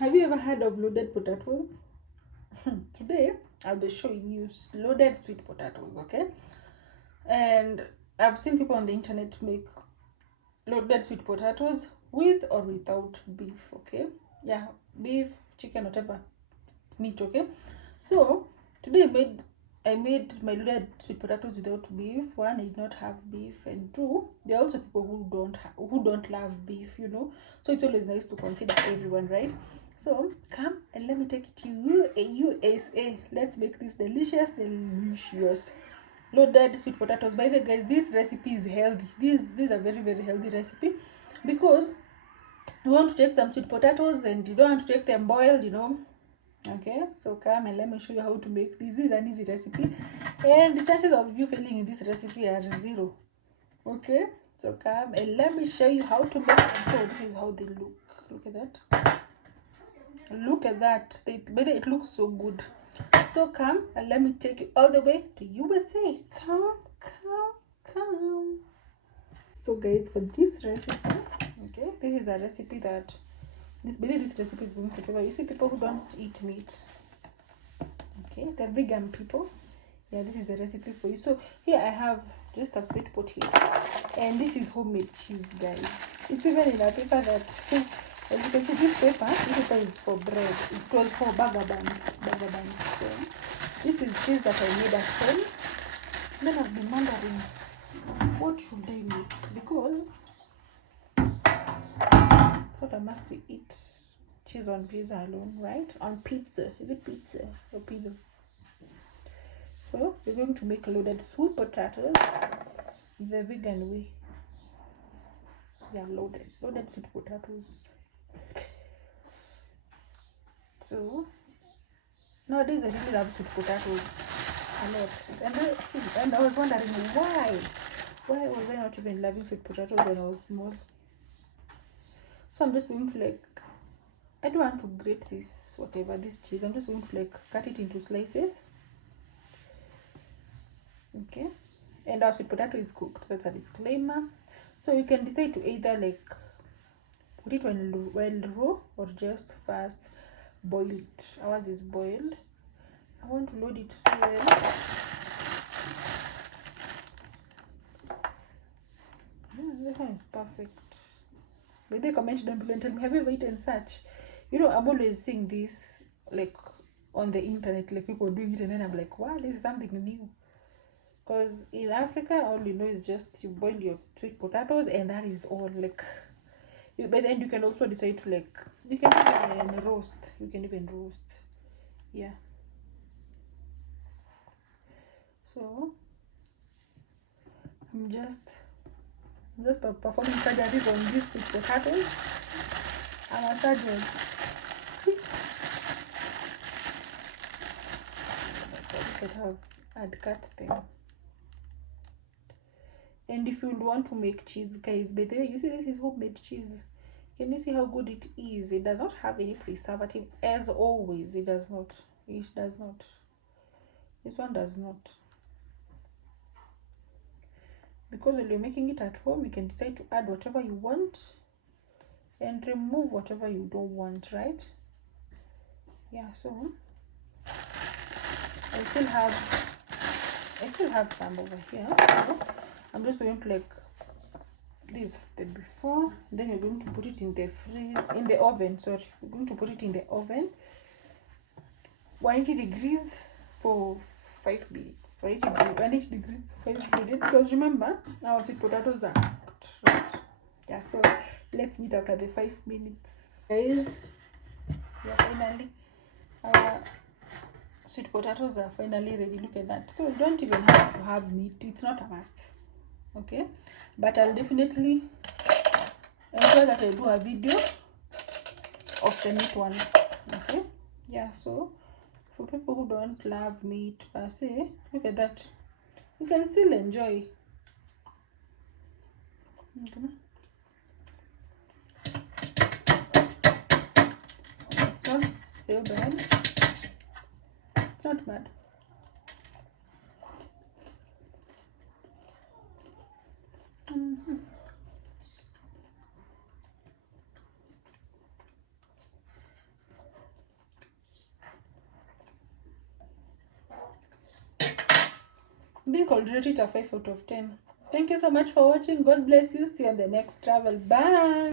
Have you ever heard of loaded potatoes? Today I'll be showing you loaded sweet potatoes, okay? And I've seen people on the internet make loaded sweet potatoes with or without beef, okay? Yeah, beef, chicken, whatever meat, okay? So today I made my loaded sweet potatoes without beef. One, I did not have beef, and two, there are also people who don't love beef, you know. So it's always nice to consider everyone, right? So come and let me take it to USA. Let's make this delicious loaded sweet potatoes. By the way, guys, this recipe is healthy. These are very healthy recipe because you want to take some sweet potatoes and you don't want to take them boiled, you know. Okay, so come and let me show you how to make this. This is an easy recipe, and the chances of you failing in this recipe are zero. Okay, so come and let me show you how to make them. So this is how they look. Look at that. Look at that. It looks so good. So come and let me take you all the way to USA. Come. So guys, for this recipe, okay, this is a recipe that this recipe is going to favor. You see people who don't eat meat. Okay, the vegan people. Yeah, this is a recipe for you. So here I have just a sweet pot here, and this is homemade cheese, guys. It's even in a paper that as you can see, this paper is for bread. It was for burger buns. So this is cheese that I made at home. Then I've been wondering, what should I make? Because I thought I must eat cheese on pizza alone, right? On pizza. Is it pizza or pizza? So we're going to make loaded sweet potatoes the vegan way. Yeah, loaded sweet potatoes. So nowadays I really love sweet potatoes a lot, and I was wondering why was I not even loving sweet potatoes when I was small. So I'm just going to I don't want to grate this cheese. I'm just going to cut it into slices. Okay, and our sweet potato is cooked. That's a disclaimer. So you can decide to either put it well raw or just fast boil it. Ours is boiled. I want to load it so well. This one is perfect. Maybe comment down below and tell me, have you ever eaten such? You know, I'm always seeing this on the internet, people doing it, and then I'm like, wow, this is something new. Because in Africa, all you know is just you boil your sweet potatoes, and that is all. But then you can also decide to you can even roast. You can even roast. Yeah. So I'm just performing surgeries on these sweet potatoes. I'm a surgeon. Look at how I'd cut them. And if you want to make cheese, guys, by the way, you see this is homemade cheese. Can you see how good it is? It does not have any preservative, as always. It does not. This one does not. Because when you're making it at home, you can decide to add whatever you want and remove whatever you don't want, right? Yeah, so I still have some over here. So I'm just going to this the before, then you're going to put it in the oven. Sorry, we're going to put it in the oven 180 degrees for 5 minutes. 180 degrees for 5 minutes, because remember our sweet potatoes are cooked, right? Yeah, so let's meet after the 5 minutes, guys. Yeah, finally our sweet potatoes are finally ready. Look at that. So you don't even have to have meat. It's not a must. Okay, but I'll definitely ensure that I do a video of the meat one. Okay, yeah, so for people who don't love meat per se, look at that, you can still enjoy. Okay. It's not so bad. It's not bad. think I'll rate it a 5 out of 10. Thank you so much for watching. God bless you. See you on the next travel. Bye.